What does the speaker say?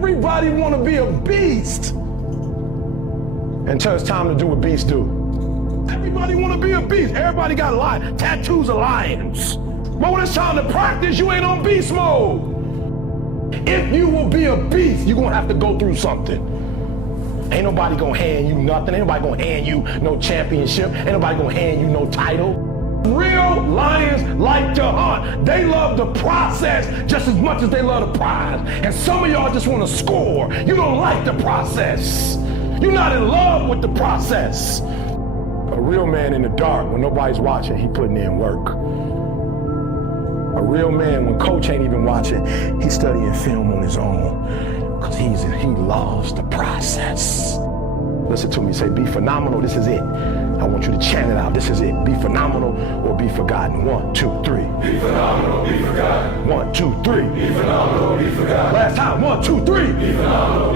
Everybody want to be a beast until it's time to do what beasts do. Everybody want to be a beast. Everybody got tattoos of lions. But when it's time to practice, you ain't on beast mode. If you will be a beast, you're going to have to go through something. Ain't nobody going to hand you nothing. Ain't nobody going to hand you no championship. Ain't nobody going to hand you no title. Real lions like to hunt. They love the process just as much as they love the prize. And some of y'all just want to score. You don't like the process. You're not in love with the process. A real man in the dark, when nobody's watching, he putting in work. A real man, when coach ain't even watching, he's studying film on his own. Because he loves the process. Listen to me, say, be phenomenal, this is it. I want you to chant it out, this is it. Be phenomenal or be forgotten. 1, 2, 3. Be phenomenal, be forgotten. 1, 2, 3. Be phenomenal, be forgotten. Last time, 1, 2, 3. Be phenomenal,